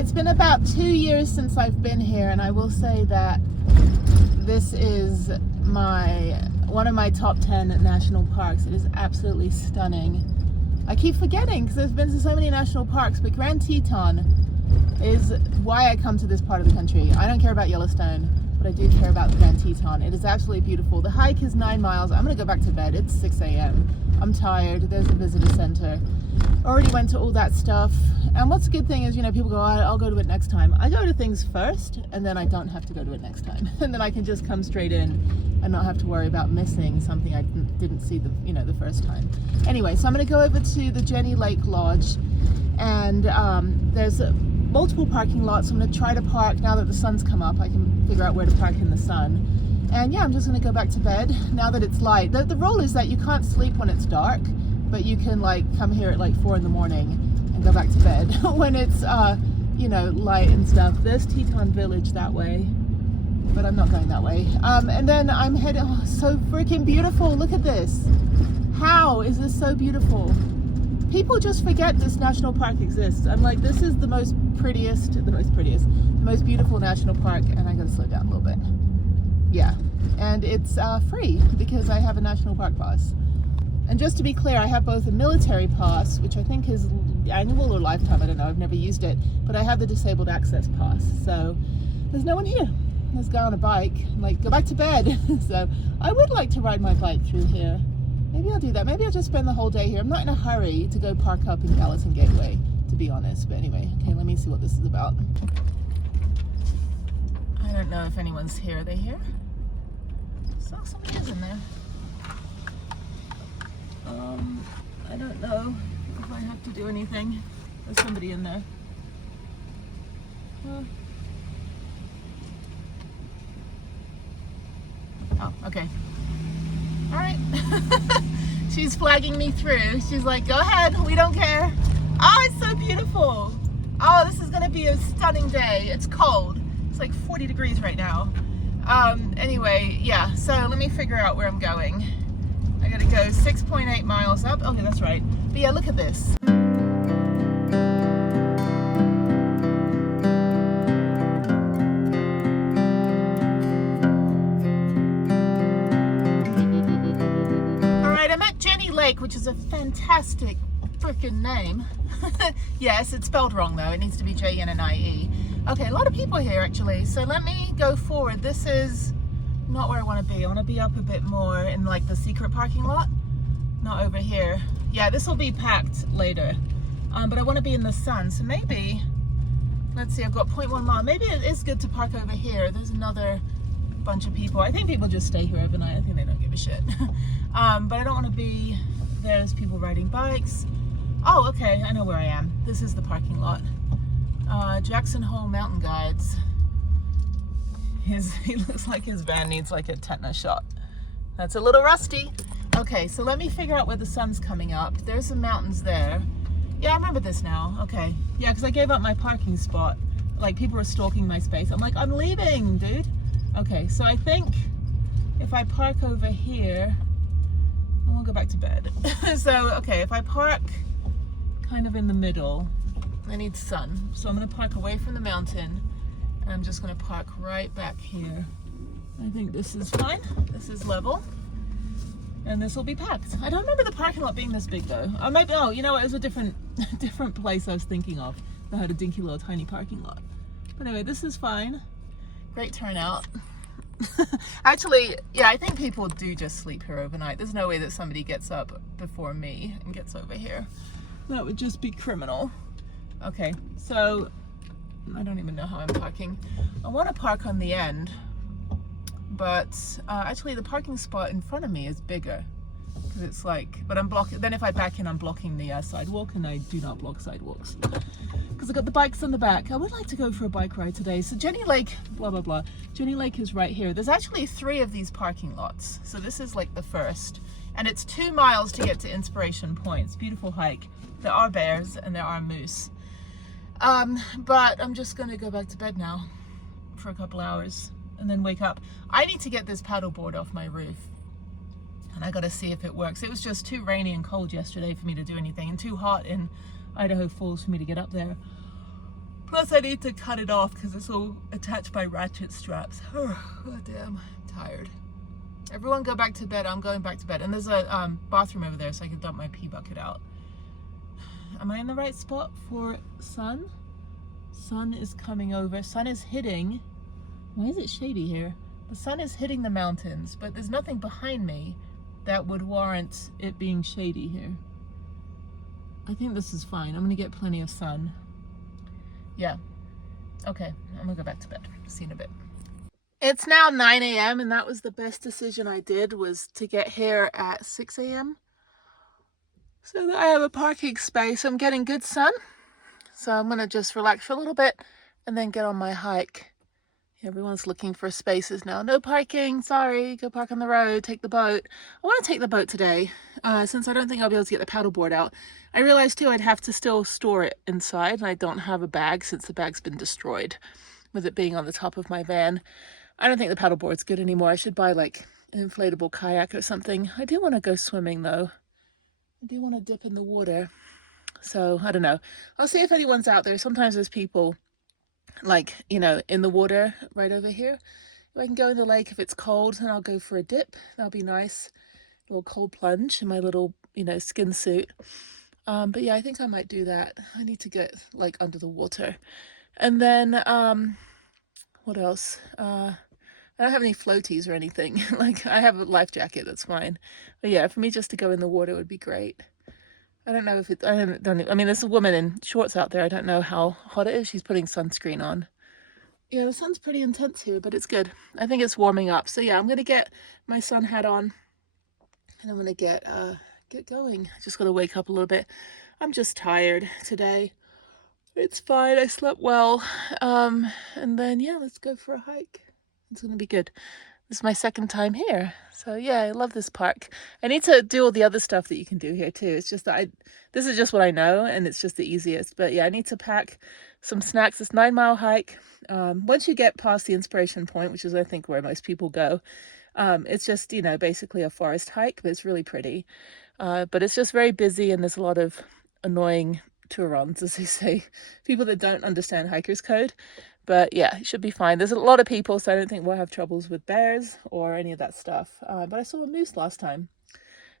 it's been about 2 years since I've been here, and I will say that this is one of my top 10 national parks. It is absolutely stunning. I keep forgetting because there's been so many national parks, but Grand Teton is why I come to this part of the country. I don't care about Yellowstone, but I do care about Grand Teton. It is absolutely beautiful. The hike is 9 miles. I'm gonna go back to bed. It's 6 a.m. I'm tired. There's a visitor center. Already went to all that stuff. And what's a good thing is, you know, people go, I'll go to it next time. I go to things first, and then I don't have to go to it next time. And then I can just come straight in and not have to worry about missing something I didn't see the first time. Anyway, so I'm gonna go over to the Jennie Lake Lodge, and there's multiple parking lots. I'm gonna try to park now that the sun's come up. I can figure out where to park in the sun. And yeah, I'm just gonna go back to bed now that it's light. The rule is that you can't sleep when it's dark, but you can like come here at like 4 in the morning and go back to bed when it's light and stuff. There's Teton Village that way, but I'm not going that way. And then I'm heading, so freaking beautiful. Look at this. How is this so beautiful? People just forget this national park exists. I'm like, this is the most beautiful national park, and I gotta slow down a little bit. Yeah, and it's free because I have a national park pass. And just to be clear, I have both a military pass, which I think is annual or lifetime, I don't know, I've never used it, but I have the disabled access pass. So there's no one here. There's a guy on a bike. I'm like, go back to bed. So I would like to ride my bike through here. Maybe I'll do that. Maybe I'll just spend the whole day here. I'm not in a hurry to go park up in Gallatin Gateway, to be honest. But anyway, okay, let me see what this is about. I don't know if anyone's here. Are they here? So somebody is in there. I don't know if I have to do anything. There's somebody in there. Oh, okay. All right. She's flagging me through. She's like, go ahead, we don't care. Oh, it's so beautiful. Oh, this is gonna be a stunning day. It's cold. It's like 40 degrees right now. Anyway, yeah, so let me figure out where I'm going. I gotta go 6.8 miles up. Okay, that's right. But yeah, look at this. Lake, which is a fantastic freaking name. Yes, it's spelled wrong though. It needs to be Jennie. Okay, a lot of people here actually. So let me go forward. This is not where I want to be. I want to be up a bit more in like the secret parking lot, not over here. Yeah, this will be packed later. But I want to be in the sun. So maybe, let's see, I've got 0.1 mile. Maybe it is good to park over here. There's another bunch of people. I think people just stay here overnight. I think they don't give a shit. But I don't want to be, there's people riding bikes. Oh, okay, I know where I am. This is the parking lot. Jackson Hole Mountain Guides. He looks like his van needs like a tetanus shot. That's a little rusty. Okay, so let me figure out where the sun's coming up. There's some mountains there. Yeah, I remember this now. Okay, yeah, because I gave up my parking spot. Like, people were stalking my space. I'm like, I'm leaving, dude. Okay, so I think if I park over here, I won't go back to bed. So, okay, if I park kind of in the middle, I need sun. So I'm gonna park away from the mountain, and I'm just gonna park right back here. I think this is fine. This is level. And this will be packed. I don't remember the parking lot being this big though. Or maybe, oh, you know what, it was a different place I was thinking of that had a dinky little tiny parking lot. But anyway, this is fine. Great turnout. Actually, yeah, I think people do just sleep here overnight. There's no way that somebody gets up before me and gets over here. That would just be criminal. Okay, so I don't even know how I'm parking. I want to park on the end, but actually the parking spot in front of me is bigger because it's like, but I'm blocking, then if I back in, I'm blocking the sidewalk, and I do not block sidewalks because I've got the bikes on the back. I would like to go for a bike ride today. So Jennie Lake, blah, blah, blah. Jennie Lake is right here. There's actually 3 of these parking lots. So this is like the first, and it's 2 miles to get to Inspiration Point. It's a beautiful hike. There are bears and there are moose. But I'm just gonna go back to bed now for a couple hours and then wake up. I need to get this paddleboard off my roof, and I gotta see if it works. It was just too rainy and cold yesterday for me to do anything, and too hot in Idaho Falls for me to get up there. Plus I need to cut it off because it's all attached by ratchet straps. Oh damn, I'm tired. Everyone go back to bed. I'm going back to bed. And there's a bathroom over there so I can dump my pee bucket out. Am I in the right spot for sun? Sun is coming over. Sun is hitting. Why is it shady here? The sun is hitting the mountains, but there's nothing behind me that would warrant it being shady here. I think this is fine. I'm gonna get plenty of sun. Yeah. Okay, I'm gonna go back to bed. See you in a bit. It's now 9 a.m. and that was the best decision I did, was to get here at 6 a.m. so that I have a parking space. I'm getting good sun. So I'm gonna just relax for a little bit and then get on my hike. Everyone's looking for spaces now. No parking, sorry, go park on the road, take the boat. I wanna take the boat today, since I don't think I'll be able to get the paddleboard out. I realized too I'd have to still store it inside, and I don't have a bag since the bag's been destroyed with it being on the top of my van. I don't think the paddleboard's good anymore. I should buy like an inflatable kayak or something. I do wanna go swimming though. I do wanna dip in the water. So I don't know. I'll see if anyone's out there. Sometimes there's people like, you know, in the water right over here. If I can go in the lake if it's cold, then I'll go for a dip. That'll be nice. A little cold plunge in my little, you know, skin suit. But yeah, I think I might do that. I need to get like under the water. And then, what else? I don't have any floaties or anything. Like I have a life jacket, that's fine. But yeah, for me just to go in the water would be great. I don't know if it, I mean, there's a woman in shorts out there. I don't know how hot it is. She's putting sunscreen on. Yeah, the sun's pretty intense here, but it's good. I think it's warming up. So yeah, I'm going to get my sun hat on and I'm going to get going. I just got to wake up a little bit. I'm just tired today. It's fine. I slept well. And then, yeah, let's go for a hike. It's going to be good. This is my second time here. So yeah, I love this park. I need to do all the other stuff that you can do here too. It's just that this is just what I know and it's just the easiest. But yeah, I need to pack some snacks. It's 9-mile hike. Once you get past the inspiration point, which is I think where most people go, it's just, you know, basically a forest hike, but it's really pretty. But it's just very busy and there's a lot of annoying Turons, as they say, people that don't understand hiker's code. But yeah, it should be fine. There's a lot of people, so I don't think we'll have troubles with bears or any of that stuff. But I saw a moose last time.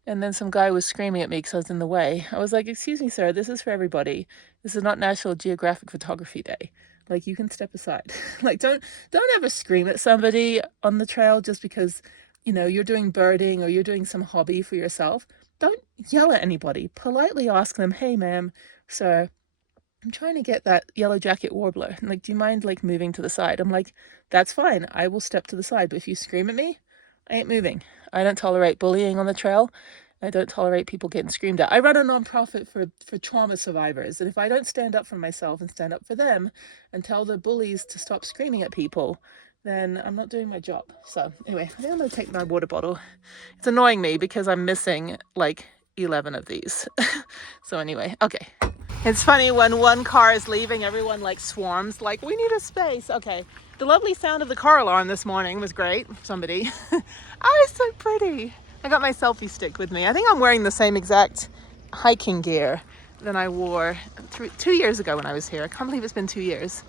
And then some guy was screaming at me because I was in the way. I was like, excuse me, sir, this is for everybody. This is not National Geographic Photography Day. Like, you can step aside. Like, don't ever scream at somebody on the trail just because, you know, you're doing birding or you're doing some hobby for yourself. Don't yell at anybody. Politely ask them, hey, ma'am, sir, I'm trying to get that yellow jacket warbler. Like, do you mind like moving to the side? I'm like, that's fine. I will step to the side. But if you scream at me, I ain't moving. I don't tolerate bullying on the trail. I don't tolerate people getting screamed at. I run a nonprofit for trauma survivors. And if I don't stand up for myself and stand up for them and tell the bullies to stop screaming at people, then I'm not doing my job. So anyway, I think I'm going to take my water bottle. It's annoying me because I'm missing like 11 of these. So anyway, okay. It's funny when one car is leaving, everyone like swarms, like we need a space. Okay, the lovely sound of the car alarm this morning was great. Somebody, oh, it's so pretty. I got my selfie stick with me. I think I'm wearing the same exact hiking gear than I wore 2 years ago when I was here. I can't believe it's been 2 years.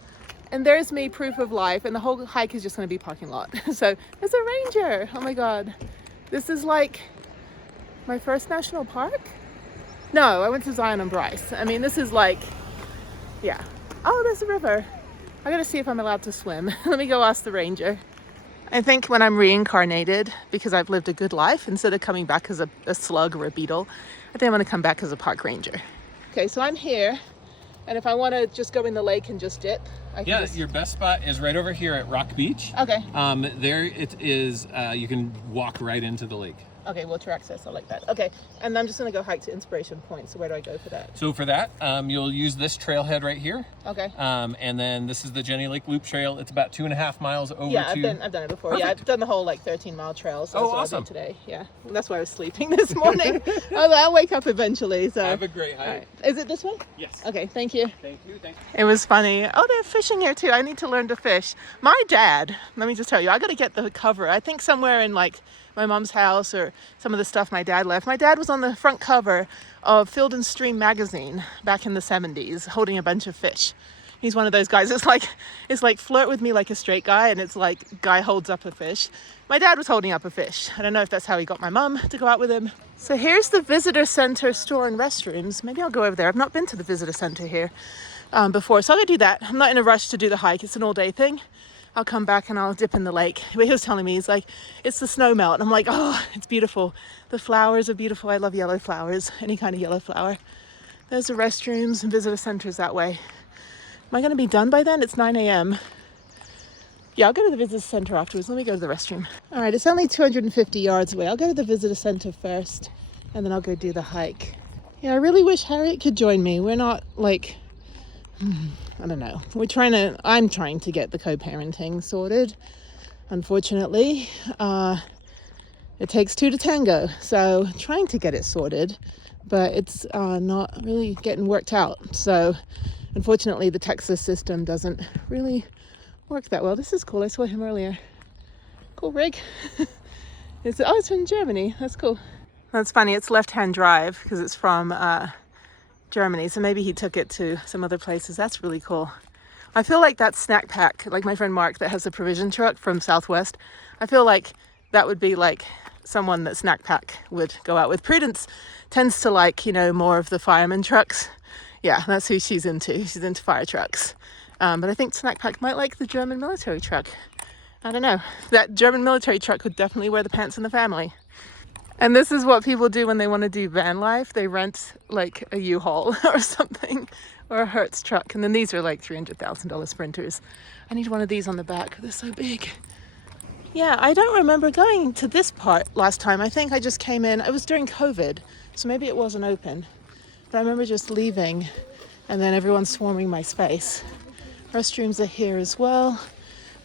And there's me, proof of life, and the whole hike is just going to be parking lot. So there's a ranger. Oh my God, this is like my first national park. No, I went to Zion and Bryce. I mean, this is like, yeah. Oh, there's a river. I gotta see if I'm allowed to swim. Let me go ask the ranger. I think when I'm reincarnated, because I've lived a good life, instead of coming back as a slug or a beetle, I think I'm gonna come back as a park ranger. Okay, so I'm here, and if I wanna just go in the lake and just dip, I can just... Your best spot is right over here at Rock Beach. Okay. There it is, you can walk right into the lake. Okay, wheelchair access, I like that. Okay, and I'm just gonna go hike to Inspiration Point. So where do I go for that? So for that, you'll use this trailhead right here. Okay. And then this is the Jennie Lake Loop Trail. It's about 2.5 miles over yeah, to... I've done it before. Perfect. Yeah, I've done the whole like 13-mile trail. So oh, that's what awesome. I did today. Yeah, that's why I was sleeping this morning. I'll wake up eventually. So have a great hike. Right. Is it this one? Yes. Okay, thank you. Thank you. It was funny. Oh, they're fishing here too. I need to learn to fish. My dad, let me just tell you, I got to get the cover. I think somewhere in like my mom's house or some of the stuff my dad left. My dad was on the front cover of Field and Stream magazine back in the 70s holding a bunch of fish. He's one of those guys. It's like flirt with me like a straight guy, and it's like guy holds up a fish. My dad was holding up a fish. I don't know if that's how he got my mum to go out with him. So here's the visitor center store and restrooms. Maybe I'll go over there. I've not been to the visitor center here before, so I'll go do that. I'm not in a rush to do the hike. It's an all-day thing. I'll come back and I'll dip in the lake. But he was telling me, he's like, it's the snow melt. And I'm like, oh, it's beautiful. The flowers are beautiful. I love yellow flowers, any kind of yellow flower. There's the restrooms and visitor centers that way. Am I going to be done by then? It's 9 a.m. Yeah, I'll go to the visitor center afterwards. Let me go to the restroom. All right, it's only 250 yards away. I'll go to the visitor center first, and then I'll go do the hike. Yeah, I really wish Harriet could join me. We're not like, I don't know. I'm trying to get the co-parenting sorted. Unfortunately, it takes two to tango. So trying to get it sorted, but it's not really getting worked out. So unfortunately, the Texas system doesn't really work that well. This is cool. I saw him earlier. Cool rig. It's from Germany. That's cool. That's funny. It's left-hand drive because it's from Germany. So maybe he took it to some other places. That's really cool. I feel like that snack pack, like my friend Mark that has a provision truck from Southwest. I feel like that would be like someone that Snack Pack would go out with. Prudence tends to like, more of the fireman trucks. Yeah, that's who she's into. She's into fire trucks. But I think Snack Pack might like the German military truck. I don't know. That German military truck could definitely wear the pants in the family. And this is what people do when they want to do van life. They rent like a U-Haul or something, or a Hertz truck. And then these are like $300,000 Sprinters. I need one of these on the back. They're so big. Yeah, I don't remember going to this part last time. I think I just came in. It was during COVID, so maybe it wasn't open. But I remember just leaving and then everyone swarming my space. Restrooms are here as well.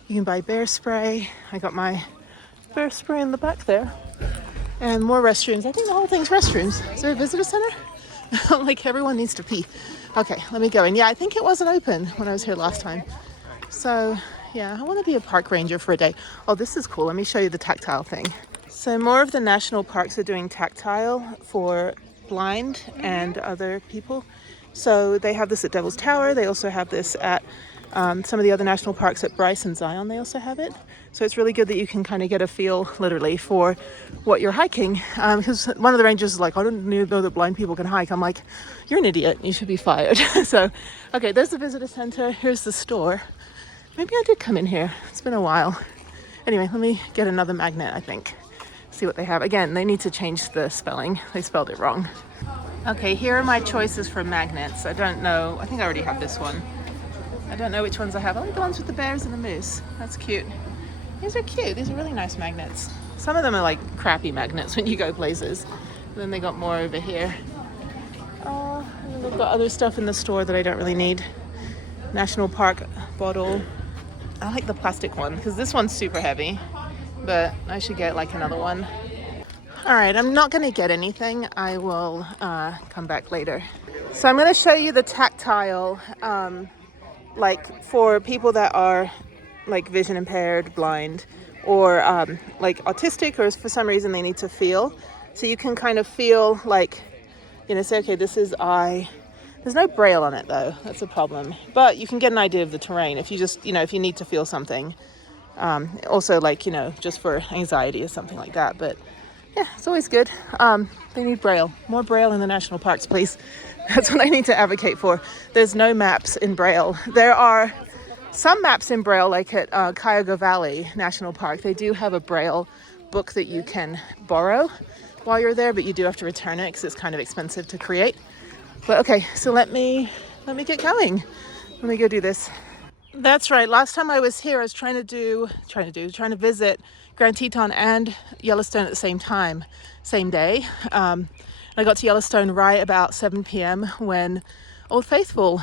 You can buy bear spray. I got my bear spray in the back there. And more restrooms. I think the whole thing's restrooms. Is there a visitor center? Like everyone needs to pee. Okay, let me go in. Yeah, I think it wasn't open when I was here last time. So yeah, I want to be a park ranger for a day. Oh, this is cool. Let me show you the tactile thing. So more of the national parks are doing tactile for blind and other people. So they have this at Devil's Tower. They also have this at some of the other national parks at Bryce and Zion. They also have it. So it's really good that you can kind of get a feel, literally, for what you're hiking. Because one of the rangers is like, I don't know that blind people can hike. I'm like, you're an idiot. You should be fired. So, okay, there's the visitor center. Here's the store. Maybe I did come in here. It's been a while. Anyway, let me get another magnet, I think. See what they have. Again, they need to change the spelling. They spelled it wrong. Okay, here are my choices for magnets. I don't know. I think I already have this one. I don't know which ones I have. I like the ones with the bears and the moose. That's cute. These are cute. These are really nice magnets. Some of them are like crappy magnets when you go places. And then they got more over here. Oh, and then they've got other stuff in the store that I don't really need. National Park bottle. I like the plastic one because this one's super heavy, but I should get like another one. All right, I'm not going to get anything. I will come back later. So I'm going to show you the tactile, like for people that are like vision impaired, blind, or like autistic, or for some reason they need to feel. So you can kind of feel like, say, okay, this is I. There's no braille on it though. That's a problem. But you can get an idea of the terrain if you just, if you need to feel something. Also like, just for anxiety or something like that. But yeah, it's always good. They need braille. More braille in the national parks, please. That's what I need to advocate for. There's no maps in braille. There are some maps in braille, like at Cuyahoga Valley National Park. They do have a braille book that you can borrow while you're there, but you do have to return it because it's kind of expensive to create. But okay, so let me get going. Let me go do this. That's right. Last time I was here, I was trying to visit Grand Teton and Yellowstone at the same time, same day. I got to Yellowstone right about 7 p.m. when Old Faithful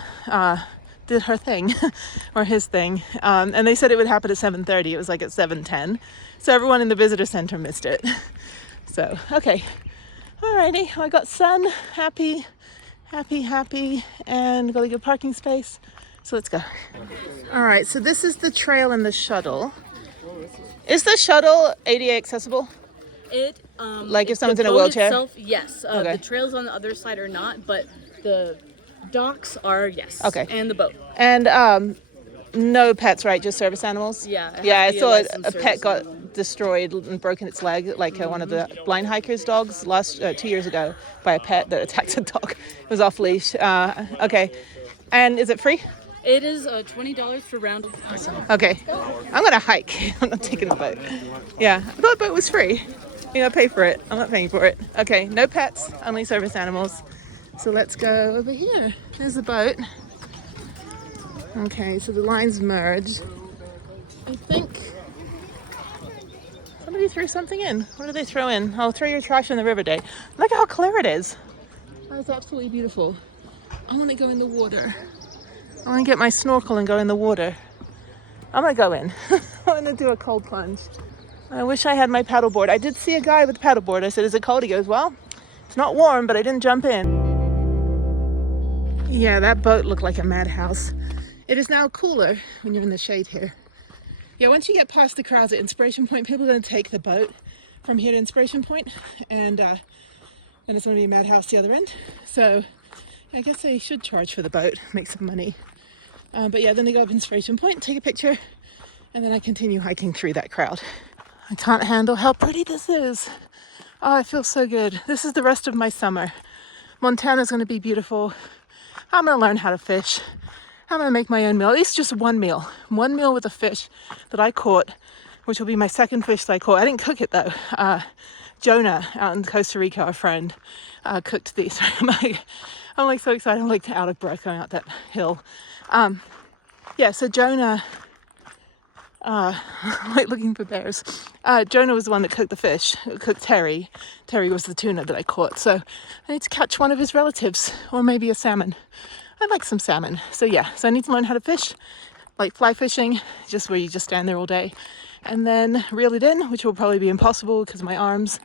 did her thing, or his thing. And they said it would happen at 7:30. It was like at 7:10. So everyone in the visitor center missed it. So, okay. Alrighty, I got sun, happy, and got a good parking space. So let's go. All right, so this is the trail and the shuttle. Is the shuttle ADA accessible? Like if someone's in a wheelchair? Itself, yes. Okay. The trails on the other side are not, but the Docks are, yes. Okay. And the boat. And no pets, right? Just service animals? Yeah. Yeah, I saw a licensed pet service got animal. destroyed and broken its leg, like one of the blind hikers' dogs 2 years ago by a pet that attacked a dog. It was off leash. Okay. And is it free? It is $20 for round. Okay. I'm going to hike. I'm not taking the boat. Yeah. I thought the boat was free. You gotta pay for it. I'm not paying for it. Okay. No pets, only service animals. So let's go over here. There's the boat. Okay, so the lines merge. I think somebody threw something in. What did they throw in? Oh, throw your trash in the river day. Look how clear it is. That's absolutely beautiful. I want to go in the water. I want to get my snorkel and go in the water. I'm going to go in. I want to do a cold plunge. I wish I had my paddleboard. I did see a guy with a paddleboard. I said, is it cold? He goes, well, it's not warm, but I didn't jump in. Yeah, that boat looked like a madhouse. It is now cooler when you're in the shade here. Yeah, once you get past the crowds at Inspiration Point, people are going to take the boat from here to Inspiration Point, and then it's going to be a madhouse the other end. So I guess they should charge for the boat, make some money. But yeah, then they go up Inspiration Point, take a picture, and then I continue hiking through that crowd. I can't handle how pretty this is. Oh, it feels so good. This is the rest of my summer. Montana's going to be beautiful. I'm going to learn how to fish. I'm going to make my own meal, at least just one meal with a fish that I caught, which will be my second fish that I caught. I didn't cook it though. Jonah out in Costa Rica, our friend, cooked these. I'm like so excited. I'm like out of breath going out that hill. Yeah, so Jonah, like looking for bears. Jonah was the one that cooked the fish, cooked Terry. Terry was the tuna that I caught. So I need to catch one of his relatives, or maybe a salmon. I like some salmon. So yeah, so I need to learn how to fish, like fly fishing, just where you just stand there all day. And then reel it in, which will probably be impossible because of my arms.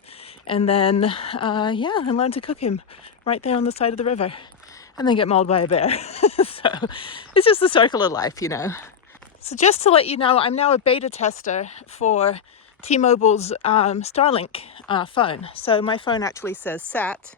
And then, yeah, and learn to cook him right there on the side of the river. And then get mauled by a bear. So it's just the circle of life, you know. So just to let you know, I'm now a beta tester for T-Mobile's Starlink phone. So my phone actually says SAT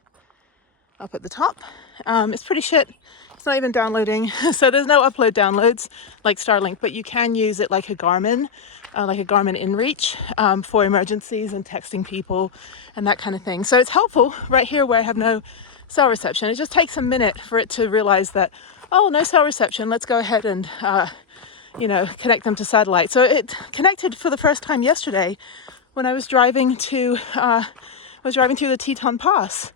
up at the top. It's pretty shit. It's not even downloading. So there's no upload downloads like Starlink, but you can use it like a Garmin InReach for emergencies and texting people and that kind of thing. So it's helpful right here where I have no cell reception. It just takes a minute for it to realize that, oh, no cell reception. Let's go ahead and, connect them to satellite. So it connected for the first time yesterday when I was driving through the Teton Pass.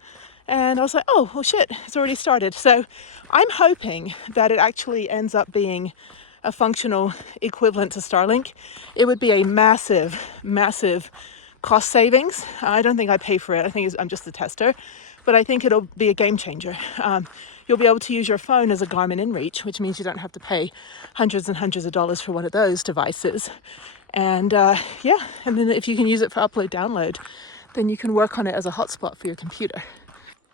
And I was like, oh, well, shit, it's already started. So I'm hoping that it actually ends up being a functional equivalent to Starlink. It would be a massive, massive cost savings. I don't think I pay for it. I think I'm just a tester. But I think it'll be a game changer. You'll be able to use your phone as a Garmin InReach, which means you don't have to pay hundreds and hundreds of dollars for one of those devices. And yeah, and then if you can use it for upload, download, then you can work on it as a hotspot for your computer.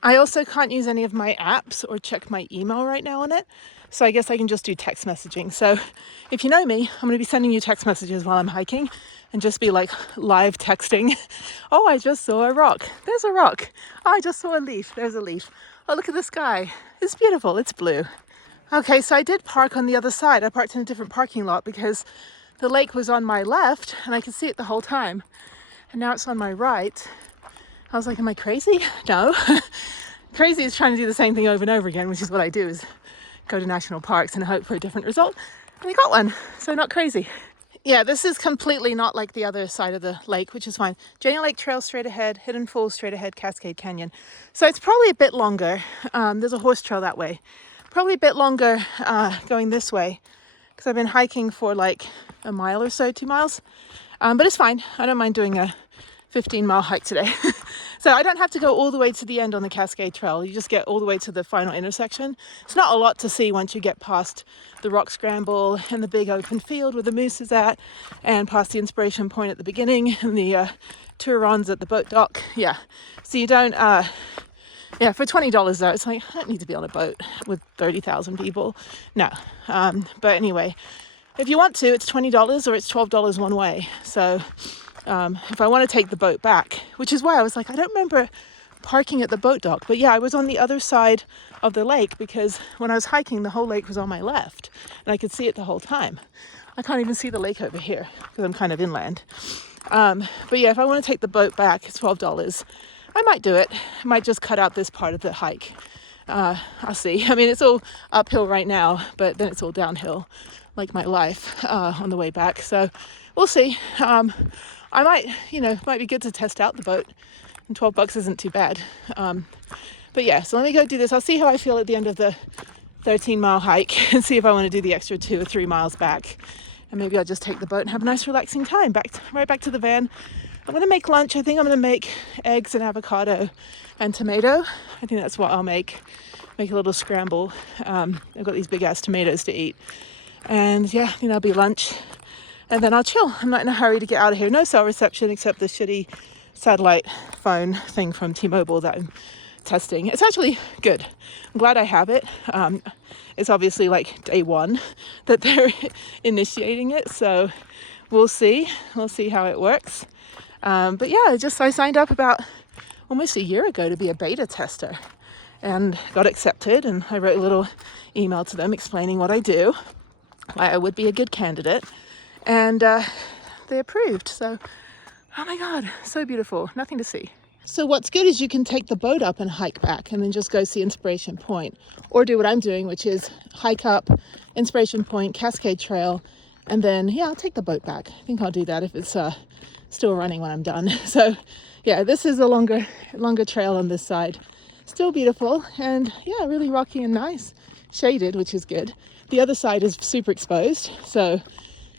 I also can't use any of my apps or check my email right now on it. So I guess I can just do text messaging. So if you know me, I'm going to be sending you text messages while I'm hiking and just be like live texting. Oh, I just saw a rock. There's a rock. Oh, I just saw a leaf. There's a leaf. Oh, look at the sky. It's beautiful. It's blue. Okay, so I did park on the other side. I parked in a different parking lot because the lake was on my left and I could see it the whole time. And now it's on my right. I was like, am I crazy? No. Crazy is trying to do the same thing over and over again, which is what I do, is go to national parks and hope for a different result. And I got one, so not crazy. Yeah, this is completely not like the other side of the lake, which is fine. Jennie Lake Trail straight ahead, Hidden Falls straight ahead, Cascade Canyon. So it's probably a bit longer. There's a horse trail that way. Probably a bit longer going this way because I've been hiking for like a mile or so, 2 miles. But it's fine. I don't mind doing a 15-mile hike today. So I don't have to go all the way to the end on the Cascade Trail. You just get all the way to the final intersection. It's not a lot to see once you get past the rock scramble and the big open field where the moose is at, and past the Inspiration Point at the beginning and the Turons at the boat dock. Yeah, so you don't yeah, for $20 though, it's like, I don't need to be on a boat with 30,000 people. No. But anyway, if you want to, it's $20 or it's $12 one way. So if I want to take the boat back, which is why I was like, I don't remember parking at the boat dock. But yeah, I was on the other side of the lake because when I was hiking, the whole lake was on my left and I could see it the whole time. I can't even see the lake over here because I'm kind of inland. But yeah, if I want to take the boat back, it's $12. I might do it. I might just cut out this part of the hike. I'll see. I mean, it's all uphill right now, but then it's all downhill, like my life, on the way back. So we'll see. I might, might be good to test out the boat, and $12 isn't too bad. But yeah, so let me go do this. I'll see how I feel at the end of the 13-mile hike and see if I want to do the extra 2 or 3 miles back. And maybe I'll just take the boat and have a nice relaxing time right back to the van. I'm going to make lunch. I think I'm going to make eggs and avocado and tomato. I think that's what I'll make a little scramble. I've got these big ass tomatoes to eat. And yeah, I think that'll be lunch. And then I'll chill. I'm not in a hurry to get out of here. No cell reception except the shitty satellite phone thing from T-Mobile that I'm testing. It's actually good. I'm glad I have it. It's obviously like day one that they're initiating it, so we'll see how it works. But yeah, I signed up about almost a year ago to be a beta tester and got accepted, and I wrote a little email to them explaining what I do, why I would be a good candidate, and they approved. So oh my god, so beautiful. Nothing to see. So what's good is you can take the boat up and hike back and then just go see Inspiration Point, or do what I'm doing, which is hike up Inspiration Point, Cascade Trail, and then yeah, I'll take the boat back. I think I'll do that if it's still running when I'm done. So yeah, this is a longer trail on this side. Still beautiful and yeah, really rocky and nice. Shaded, which is good. The other side is super exposed, so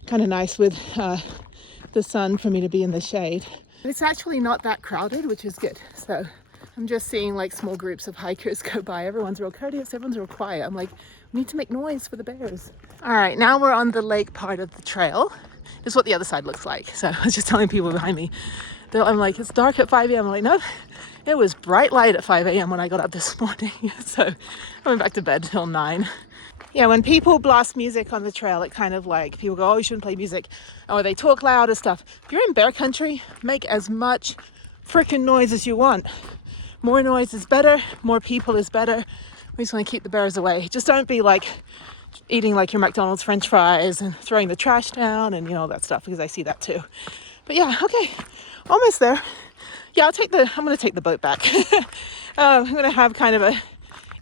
kind of nice with the sun for me to be in the shade. It's actually not that crowded, which is good. So I'm just seeing like small groups of hikers go by. Everyone's real courteous, everyone's real quiet. I'm like, we need to make noise for the bears. All right, now we're on the lake part of the trail. This is what the other side looks like. So I was just telling people behind me, I'm like, it's dark at 5 a.m. I'm like, no, it was bright light at 5 a.m. when I got up this morning. So I went back to bed till 9. Yeah, when people blast music on the trail, it kind of like, people go, oh, you shouldn't play music. Or they talk loud and stuff. If you're in bear country, make as much freaking noise as you want. More noise is better. More people is better. We just want to keep the bears away. Just don't be like eating like your McDonald's French fries and throwing the trash down and all that stuff, because I see that too. But yeah, okay, almost there. Yeah, I'm going to take the boat back. I'm going to have kind of a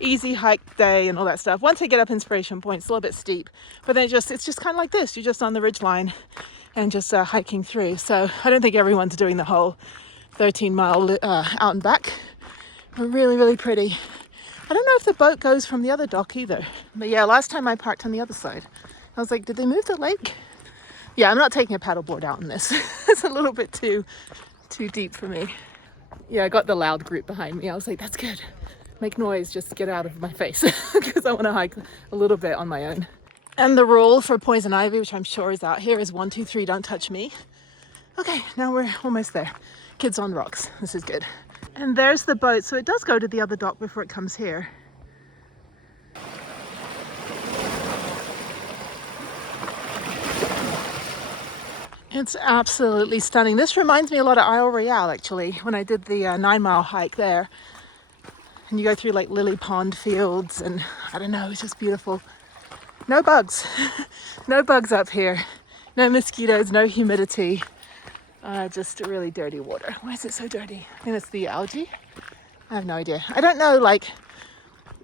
easy hike day and all that stuff. Once I get up Inspiration Point, it's a little bit steep, but then it's just kind of like this. You're just on the ridge line and just hiking through. So I don't think everyone's doing the whole 13-mile out and back. But really, really pretty. I don't know if the boat goes from the other dock either. But yeah, last time I parked on the other side, I was like, did they move the lake? Yeah, I'm not taking a paddleboard out in this. It's a little bit too deep for me. Yeah, I got the loud group behind me. I was like, that's good. Make noise, just get out of my face, because I want to hike a little bit on my own. And the rule for poison ivy, which I'm sure is out here, is 1, 2, 3, don't touch me. Okay, now we're almost there. Kids on rocks, this is good. And there's the boat, so it does go to the other dock before it comes here. It's absolutely stunning. This reminds me a lot of Isle Royale, actually, when I did the 9-mile hike there. And you go through like lily pond fields and I don't know, it's just beautiful. No bugs. No bugs up here. No mosquitoes, no humidity. Just really dirty water. Why is it so dirty? I think it's the algae. I have no idea. I don't know like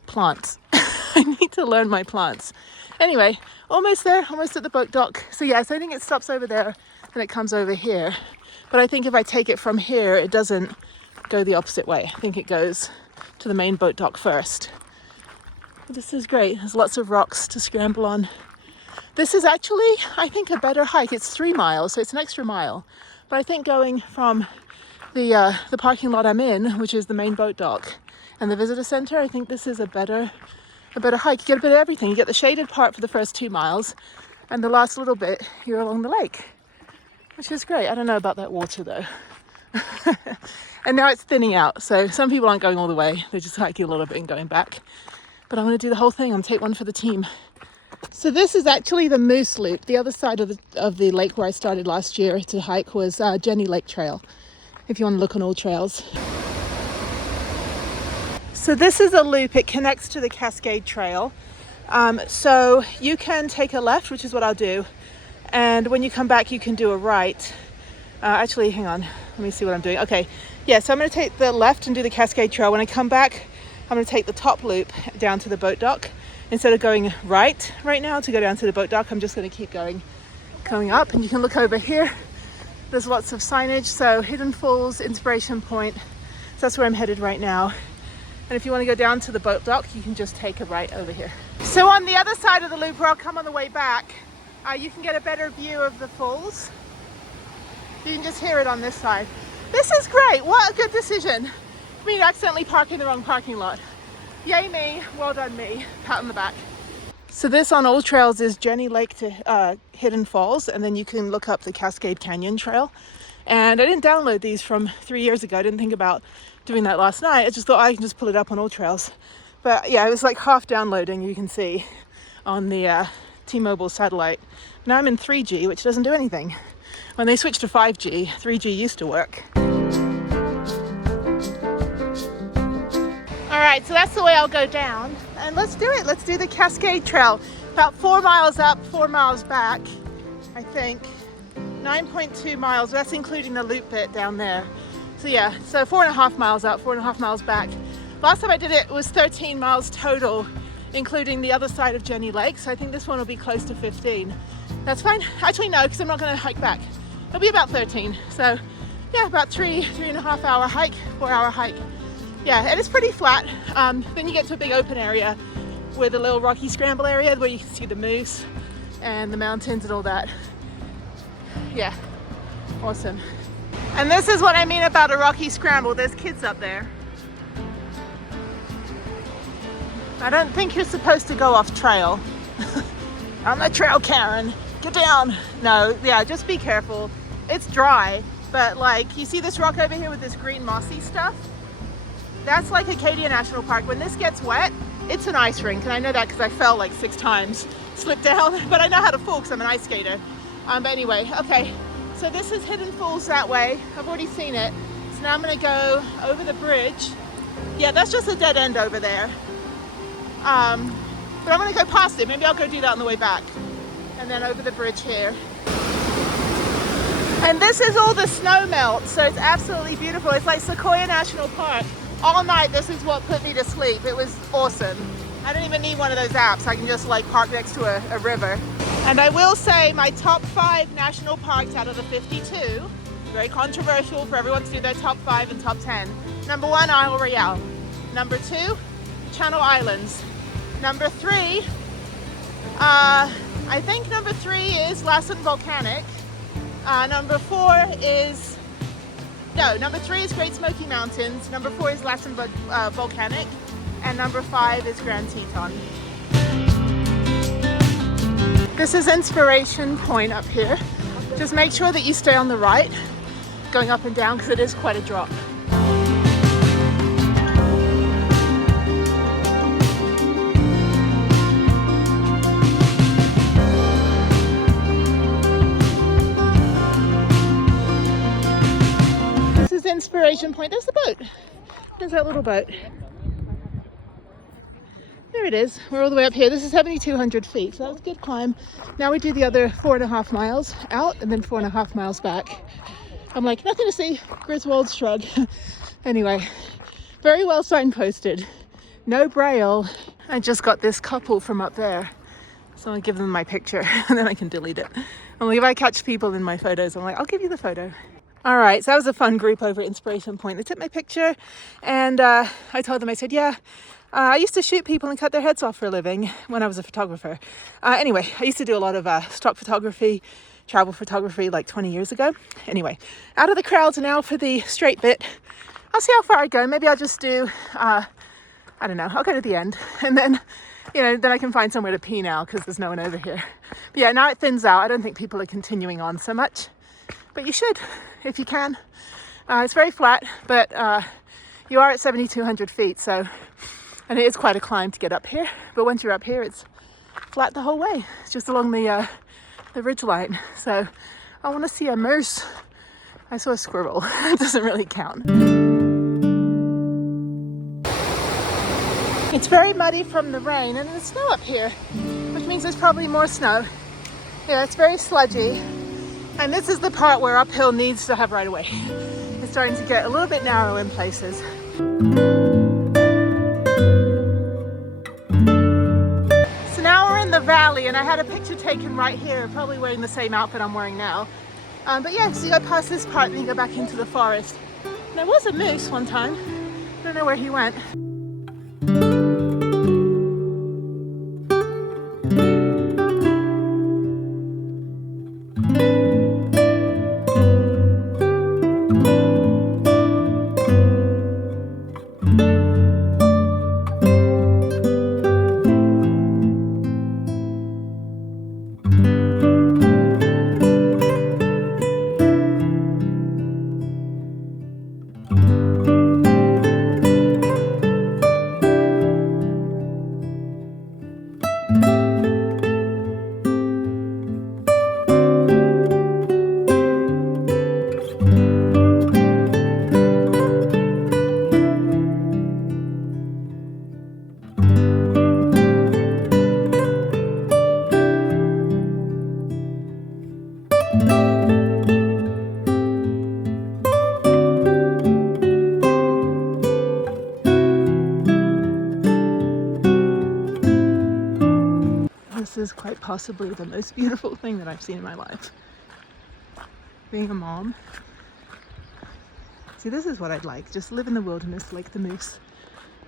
plants. I need to learn my plants. Anyway, almost there, almost at the boat dock. So yes, I think it stops over there and it comes over here. But I think if I take it from here, it doesn't go the opposite way. I think it goes to the main boat dock first. But this is great. There's lots of rocks to scramble on. This is actually, I think, a better hike. It's 3 miles, so it's an extra mile. But I think going from the parking lot I'm in, which is the main boat dock, and the visitor center, I think this is a better hike. You get a bit of everything. You get the shaded part for the first 2 miles, and the last little bit, you're along the lake, which is great. I don't know about that water though. And now it's thinning out, so some people aren't going all the way. They're just hiking a little bit and going back. But I'm going to do the whole thing. I'm going to take one for the team. So this is actually the Moose Loop. The other side of the lake where I started last year to hike was Jennie Lake Trail, if you want to look on all trails. So this is a loop. It connects to the Cascade Trail. So you can take a left, which is what I'll do. And when you come back, you can do a right. Actually, hang on. Let me see what I'm doing. Okay. Yeah, so I'm going to take the left and do the Cascade Trail. When I come back, I'm going to take the top loop down to the boat dock. Instead of going right now to go down to the boat dock, I'm just going to keep going up. And you can look over here. There's lots of signage. So Hidden Falls, Inspiration Point. So that's where I'm headed right now. And if you want to go down to the boat dock, you can just take a right over here. So on the other side of the loop, where I'll come on the way back, you can get a better view of the falls. You can just hear it on this side. This is great. What a good decision. I mean, accidentally park in the wrong parking lot. Yay me, well done me, pat on the back. So this on all trails is Jennie Lake to Hidden Falls, and then you can look up the Cascade Canyon Trail. And I didn't download these from 3 years ago. I didn't think about doing that last night. I just thought I can just pull it up on all trails. But yeah, it was like half downloading, you can see on the T-Mobile satellite. Now I'm in 3G, which doesn't do anything. When they switched to 5G, 3G used to work. All right, so that's the way I'll go down. And let's do it. Let's do the Cascade Trail. About 4 miles up, 4 miles back, I think. 9.2 miles, that's including the loop bit down there. So yeah, so 4.5 miles up, 4.5 miles back. Last time I did it was 13 miles total, including the other side of Jennie Lake. So I think this one will be close to 15. That's fine. Actually, no, because I'm not going to hike back. It'll be about 13. So yeah, about 3.5 hour hike, 4 hour hike. Yeah, and it's pretty flat. Then you get to a big open area with a little rocky scramble area where you can see the moose and the mountains and all that. Yeah, awesome. And this is what I mean about a rocky scramble. There's kids up there. I don't think you're supposed to go off trail. I'm the trail Karen. Get down. No, yeah, just be careful. It's dry, but like, you see this rock over here with this green mossy stuff? That's like Acadia National Park. When this gets wet, it's an ice rink. And I know that because I fell like 6 times, slipped down, but I know how to fall because I'm an ice skater. But anyway, okay. So this is Hidden Falls that way. I've already seen it. So now I'm gonna go over the bridge. Yeah, that's just a dead end over there. But I'm gonna go past it. Maybe I'll go do that on the way back. And then over the bridge here. And this is all the snow melt, so it's absolutely beautiful. It's like Sequoia National Park. All night, this is what put me to sleep. It was awesome. I don't even need one of those apps. I can just like park next to a river. And I will say my top 5 national parks out of the 52, very controversial for everyone to do their top 5 and top 10. Number 1, Isle Royale. Number 2, Channel Islands. Number 3, I think number 3 is Lassen Volcanic. Number 4 is, no, number 3 is Great Smoky Mountains. Number 4 is Lassen Volcanic. And number 5 is Grand Teton. This is Inspiration Point up here. Just make sure that you stay on the right, going up and down, because it is quite a drop. This is Inspiration Point. There's the boat. There's that little boat. There it is. We're all the way up here. This is 7,200 feet, so that was a good climb. Now we do the other 4.5 miles out and then 4.5 miles back. I'm like, nothing to see. Griswold shrug. Anyway, very well signposted. No braille. I just got this couple from up there, so I'll give them my picture and then I can delete it. I'm like, if I catch people in my photos, I'm like, I'll give you the photo. All right, so that was a fun group over at Inspiration Point. They took my picture and I told them, I said, yeah, I used to shoot people and cut their heads off for a living when I was a photographer. Anyway, I used to do a lot of stock photography, travel photography like 20 years ago. Anyway, out of the crowds now for the straight bit. I'll see how far I go. Maybe I'll just do, I don't know, I'll go to the end. And then, you know, then I can find somewhere to pee now because there's no one over here. But yeah, now it thins out. I don't think people are continuing on so much. But you should, if you can. It's very flat, but you are at 7,200 feet, so, and it is quite a climb to get up here. But once you're up here, it's flat the whole way. It's just along the ridge line. So I want to see a moose. I saw a squirrel. It doesn't really count. It's very muddy from the rain and there's snow up here, which means there's probably more snow. Yeah, it's very sludgy. And this is the part where uphill needs to have right away. It's starting to get a little bit narrow in places. So now we're in the valley and I had a picture taken right here, probably wearing the same outfit I'm wearing now. But yeah, so you go past this part and then you go back into the forest. And there was a moose one time. I don't know where he went. This is quite possibly the most beautiful thing that I've seen in my life. Being a mom. See, this is what I'd like. Just live in the wilderness like the moose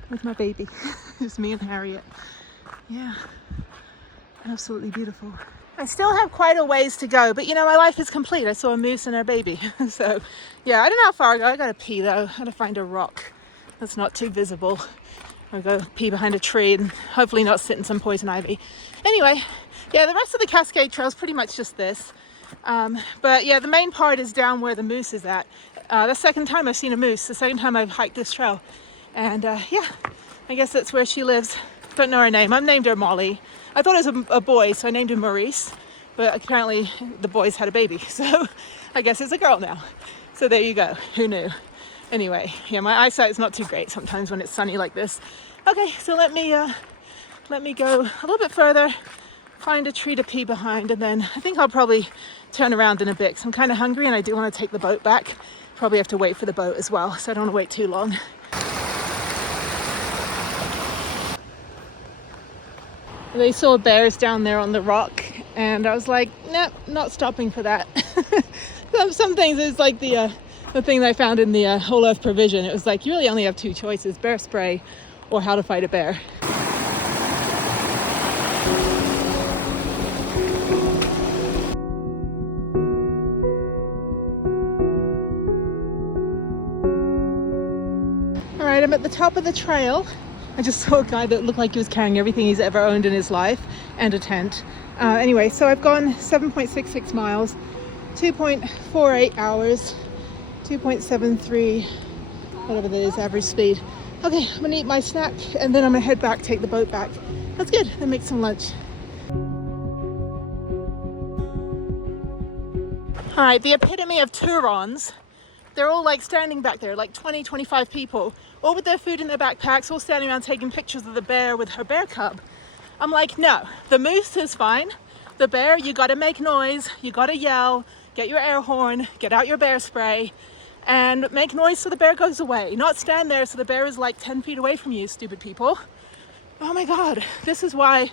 with my baby. Just me and Harriet. Yeah, absolutely beautiful. I still have quite a ways to go, but you know, my life is complete. I saw a moose and her baby. So yeah, I don't know how far I go. I gotta pee though. I gotta find a rock that's not too visible. I'll go pee behind a tree and hopefully not sit in some poison ivy. Anyway, yeah, the rest of the Cascade Trail is pretty much just this. But yeah, the main part is down where the moose is at. The second time I've seen a moose, the second time I've hiked this trail. And yeah, I guess that's where she lives. Don't know her name. I've named her Molly. I thought it was a boy, so I named him Maurice. But apparently the boys had a baby, so I guess it's a girl now. So there you go. Who knew? Anyway, yeah, my eyesight is not too great sometimes when it's sunny like this. Okay, so let me go a little bit further, find a tree to pee behind, and then I think I'll probably turn around in a bit because I'm kind of hungry and I do want to take the boat back. Probably have to wait for the boat as well, so I don't want to wait too long. They saw bears down there on the rock, and I was like, nope, not stopping for that. Some things, it's like the thing that I found in the Whole Earth Provision. It was like, you really only have two choices, bear spray or how to fight a bear. All right, I'm at the top of the trail. I just saw a guy that looked like he was carrying everything he's ever owned in his life and a tent. Anyway, so I've gone 7.66 miles, 2.48 hours, 2.73, whatever that is, average speed. Okay, I'm gonna eat my snack and then I'm gonna head back, take the boat back. That's good, then make some lunch. All right, the epitome of Turons. They're all like standing back there, like 20, 25 people, all with their food in their backpacks, all standing around taking pictures of the bear with her bear cub. I'm like, no, the moose is fine. The bear, you gotta make noise, you gotta yell, get your air horn, get out your bear spray, and make noise so the bear goes away. Not stand there so the bear is like 10 feet away from you, stupid people. Oh my God, this is why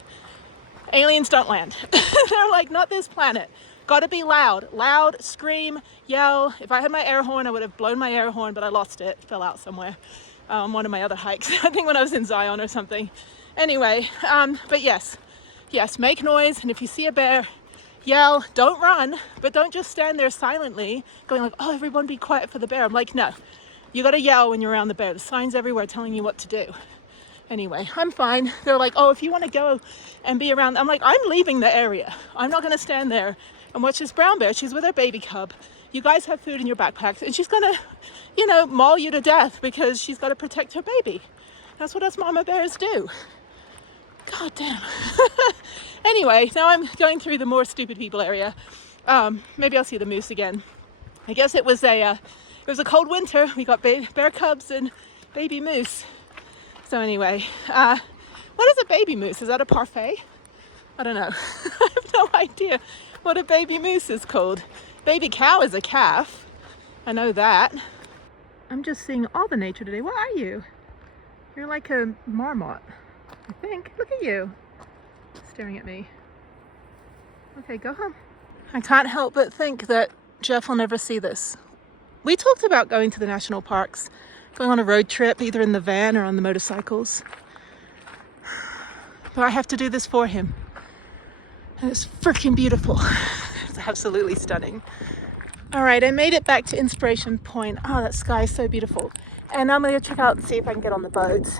aliens don't land. They're like, not this planet. Gotta be loud, loud, scream, yell. If I had my air horn, I would have blown my air horn, but I lost it, it fell out somewhere on one of my other hikes. I think when I was in Zion or something. Anyway, but yes, make noise, and if you see a bear, yell, don't run, but don't just stand there silently going like, oh, everyone be quiet for the bear. I'm like, no, you gotta yell when you're around the bear. The signs everywhere telling you what to do. Anyway, I'm fine. They're like, oh, if you want to go and be around, I'm like, I'm leaving the area. I'm not gonna stand there and watch this brown bear. She's with her baby cub. You guys have food in your backpacks, and she's gonna, you know, maul you to death because she's got to protect her baby. That's what us mama bears do. God damn. Anyway, now I'm going through the more stupid people area. Maybe I'll see the moose again. I guess it was a cold winter. We got bear cubs and baby moose. So anyway, what is a baby moose? Is that a parfait? I don't know. I have no idea what a baby moose is called. Baby cow is a calf. I know that. I'm just seeing all the nature today. What are you? You're like a marmot, I think. Look at you, staring at me. Okay, go home. I can't help but think that Jeff will never see this. We talked about going to the national parks, going on a road trip, either in the van or on the motorcycles. But I have to do this for him. And it's freaking beautiful. It's absolutely stunning. All right, I made it back to Inspiration Point. Oh, that sky is so beautiful. And I'm gonna go check out and see if I can get on the boats.